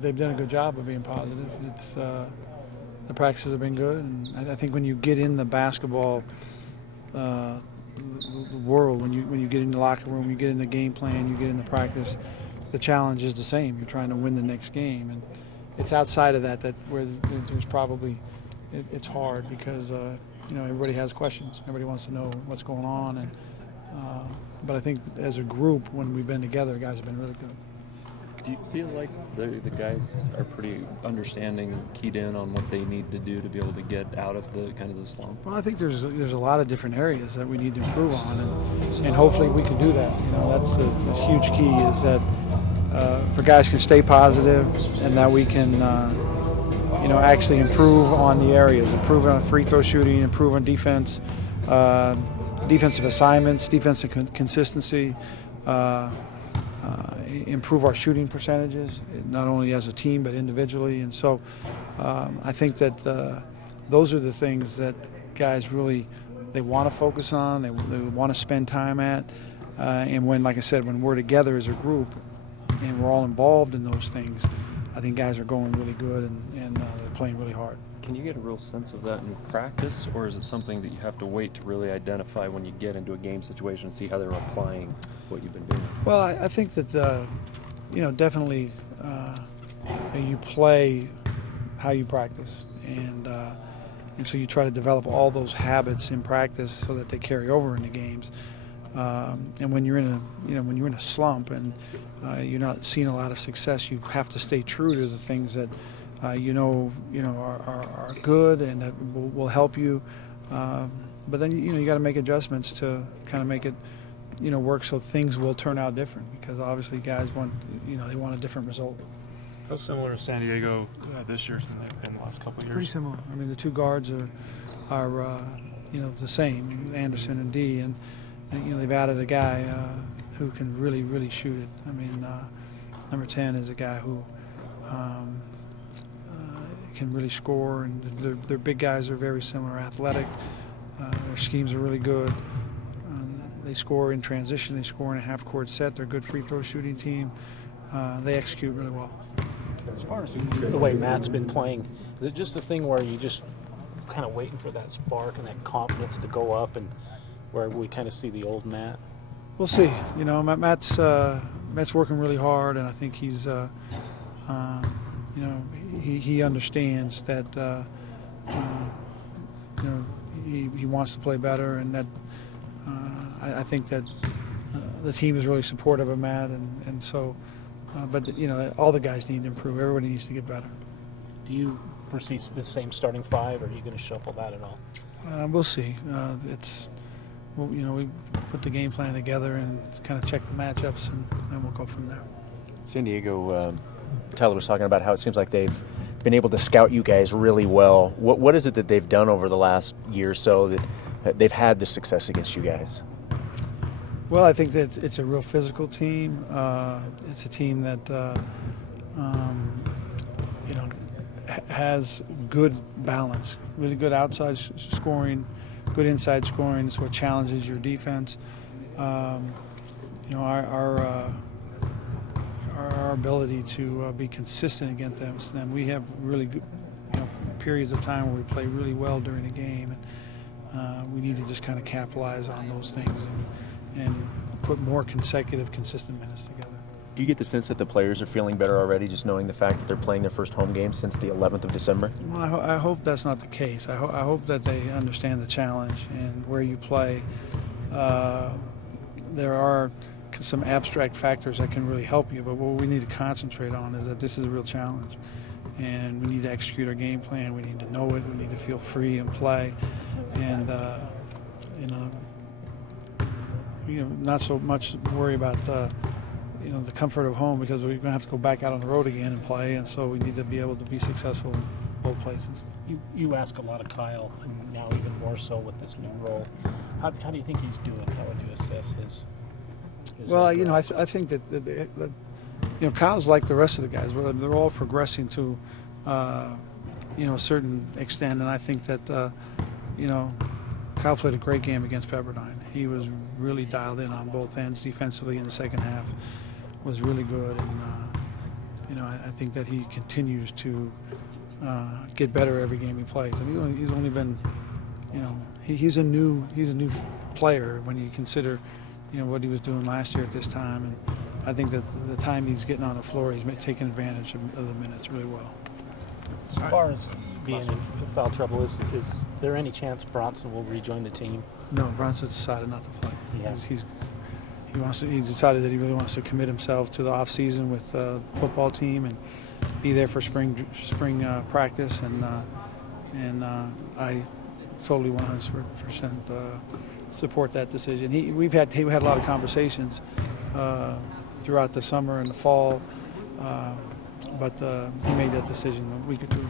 They've done a good job of being positive. The practices have been good, and I think when you get in the basketball the world, when you get in the locker room, you get in the game plan, you get in the practice, the challenge is the same. You're trying to win the next game, and it's outside of that where there's probably it's hard because everybody has questions. Everybody wants to know what's going on, and but I think as a group, when we've been together, guys have been really good. Do you feel like the guys are pretty understanding, keyed in on what they need to do to be able to get out of the slump? Well, I think there's a lot of different areas that we need to improve on, and hopefully we can do that. That's the huge key is that for guys can stay positive and that we can actually improve on the areas, improve on free throw shooting, improve on defense, defensive assignments, defensive consistency. Improve our shooting percentages, not only as a team but individually. And so I think that those are the things that guys really, they want to focus on, they want to spend time at. And when, like I said, when we're together as a group and we're all involved in those things, I think guys are going really good and they're playing really hard. Can you get a real sense of that in practice, or is it something that you have to wait to really identify when you get into a game situation and see how they're applying what you've been doing? Well, I think that, definitely you play how you practice, and so you try to develop all those habits in practice so that they carry over into games. And when you're in a slump and you're not seeing a lot of success, you have to stay true to the things that are good and that will help you. But then you got to make adjustments to kind of make it work so things will turn out different, because obviously guys want they want a different result. How similar to San Diego this year than they've been the last couple of years? Pretty similar. I mean, the two guards are the same, Anderson and D, and they've added a guy who can really shoot it. I mean, number 10 is a guy who can really score, and their big guys are very similar, athletic. Their schemes are really good. They score in transition. They score in a half-court set. They're a good free throw shooting team. They execute really well. As far as the way Matt's been playing, is it just a thing where you just kind of waiting for that spark and that confidence to go up, and where we kind of see the old Matt? We'll see. Matt's working really hard, and I think he's he understands that he wants to play better, and that I think that the team is really supportive of Matt, and so but all the guys need to improve. Everybody needs to get better. Do you foresee the same starting five, or are you going to shuffle that at all? We'll see. We put the game plan together and kind of check the matchups, and then we'll go from there. San Diego, Tyler was talking about how it seems like they've been able to scout you guys really well. What is it that they've done over the last year or so that they've had this success against you guys? Well, I think that it's a real physical team. It's a team that has good balance, really good outside scoring, good inside scoring. It's what challenges your defense. Our ability to be consistent against them. We have really good, periods of time where we play really well during a game, and we need to just kind of capitalize on those things and put more consecutive, consistent minutes together. Do you get the sense that the players are feeling better already, just knowing the fact that they're playing their first home game since the 11th of December? Well, I hope that's not the case. I hope that they understand the challenge and where you play. There are some abstract factors that can really help you, but what we need to concentrate on is that this is a real challenge, and we need to execute our game plan. We need to know it. We need to feel free and play, and not so much worry about the comfort of home, because we're going to have to go back out on the road again and play, and so we need to be able to be successful in both places. You ask a lot of Kyle, and now even more so with this new role. How do you think he's doing? How would you assess his well, I think that Kyle's like the rest of the guys. They're all progressing to a certain extent, and I think that Kyle played a great game against Pepperdine. he was really dialed in on both ends defensively. In the second half was really good, and I think that he continues to get better every game he plays. I mean, he's only been, he's a new player when you consider, what he was doing last year at this time, and I think that the time he's getting on the floor, he's taking advantage of the minutes really well. As far as being in foul trouble, is there any chance Bronson will rejoin the team? No, Bronson's decided not to play. Yeah. He decided that he really wants to commit himself to the off season with the football team and be there for spring practice, and I totally 100% support that decision. We had a lot of conversations throughout the summer and the fall, but he made that decision a week or two ago.